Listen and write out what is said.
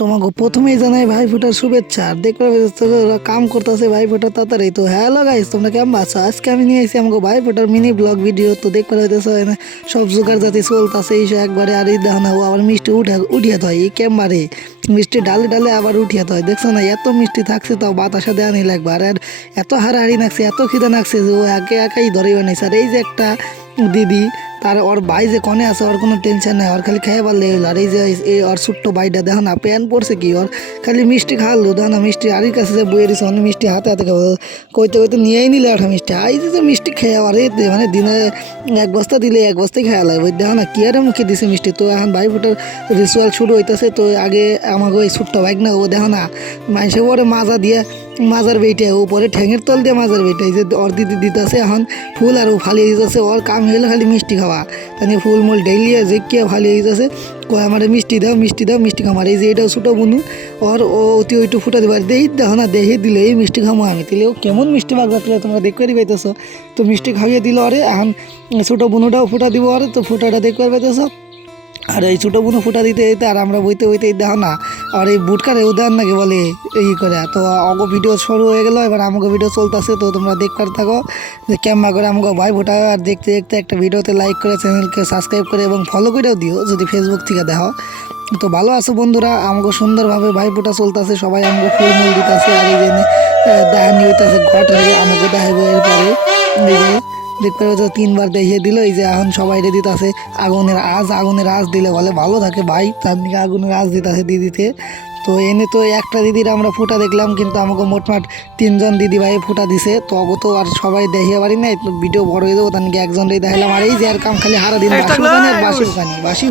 তোমাকে প্রথমেই জানাই ভাই ফোটার শুভেচ্ছা। আর দেখবে ওরা কাম করতেছে ভাই ফোটার তাড়াতাড়ি। তো হ্যালো গাইস, তোমরা কেমন আছো? আজকে আমি নিয়ে এসেছি আমাকে ভাই ফোটার মিনি ব্লগ ভিডিও। তো দেখতে হইতেছে সব জোগাড় জাতি চলতেছে এইসব একবারে। আর এই দেখো না, ও আবার মিষ্টি উঠিয়া হয় এই ক্যাম্বারে মিষ্টি ডালে ডালে আবার উঠিয়া হয়। দেখছো না এত মিষ্টি থাকছে, তাও বাতাসা দেওয়া নেই লাগবে। আর এত হারাহারি নাকছে, এত খিদে নাকছে যে ও একে একাই ধরে বানাইছে। আর এই যে একটা দিদি, তার ওর ভাই যে কনে আছে ওর কোনো টেনশন নাই, ওর খালি খেয়ে পারলে হলো। আর এই যে এই ওর ছোট্ট ভাইটা দেখো না প্যান পড়ছে কি, ওর খালি মিষ্টি খাওয়ালো। দেখো না মিষ্টি আরির কাছে যে বইয়ে দিছে, অনেক মিষ্টি হাতে হাতে খাবো কইতে কইতে নিয়েই নিলে একটা মিষ্টি। এই যে মিষ্টি খেয়ে আর মানে দিনে এক বস্তা দিলে এক বস্তাই খেয়া লাগে। দেখো না কি আরে মুখে দিছে মিষ্টি। তো এখন ভাই ফোটার রিচুয়াল শুরু হইতেছে। তো আগে আমাকে ওই ছোট্ট বাইক না, ও দেখো না মানুষের পরে মাজা দিয়ে মাজার বেইটে উপরে ঠ্যাঙের তল দিয়ে মাজার বেইটে এই যে ওর দিদি দিতেছে এখন ফুল। আর ও ফালিয়ে দিতেছে, ওর কাম হলে খালি মিষ্টি খাওয়া। তাই ফুল মূল ডেইলিয়ে যে কে ফালিয়ে দিতেছে, কয় আমার মিষ্টি দাও মিষ্টি দাও মিষ্টি খামার। এই যে এটাও ছোটো বুনু, ওর ও অতি ওইটু ফুটা দিবার দেই দেখো না, দেখে দিলে এই মিষ্টি খামো আমি। তাহলে ও কেমন মিষ্টি বাগদা তুলে তোমরা দেখতে পাইতেছো। তো মিষ্টি খাইয়ে দিল ওরে, এখন ছোটো বুনুটাও ফুটা দিব ওরে। তো ফুটাটা দেখতে পাইতেছো। আর এই ছোটো বুনো ফুটা দিতে দিতে আর আমরা বইতে বইতে দেখো না, আর এই বুটকারে উদাহরণ নাকি বলে এই করে। তো আমাকে ভিডিও শুরু হয়ে গেল, এবার আমাকে ভিডিও চলতেছে। তো তোমরা দেখতে থাকো যে কেমন করে আমাকে ভাই ভোটা। আর দেখতে দেখতে একটা ভিডিওতে লাইক করে চ্যানেলকে সাবস্ক্রাইব করে এবং ফলো করেও দিও যদি ফেসবুক থেকে দেখো। তো ভালো আছো বন্ধুরা, আমাকে সুন্দরভাবে ভাই ফোটা চলতেছে, সবাই আমাকে ফুল মূল দিতেছে। আর এই যে দাহানি হইতেছে ঘট আমাকে দেখাবো এরপরে। এই যে দেখতে পাচ্ছ তিনবার দেখিয়ে দিল। এই যে এখন সবাই দিতে আছে আগুনের আঁচ দিলে বলে ভালো থাকে ভাই, তার দিকে আগুনের আঁচ দিতে আছে দিদিতে। তো এনে তো একটা দিদির আমরা ফুটা দেখলাম, কিন্তু আমাকে মোটমাট তিনজন দিদি ভাই ফুটা দিছে। তো অগ তো আর সবাই দেখিয়ে পারি নাই, ভিডিও বড় হয়ে যাবো তার একজনটাই দেখালাম। আর এই যে আর কাম খালি হারা দিন বাসি বাসি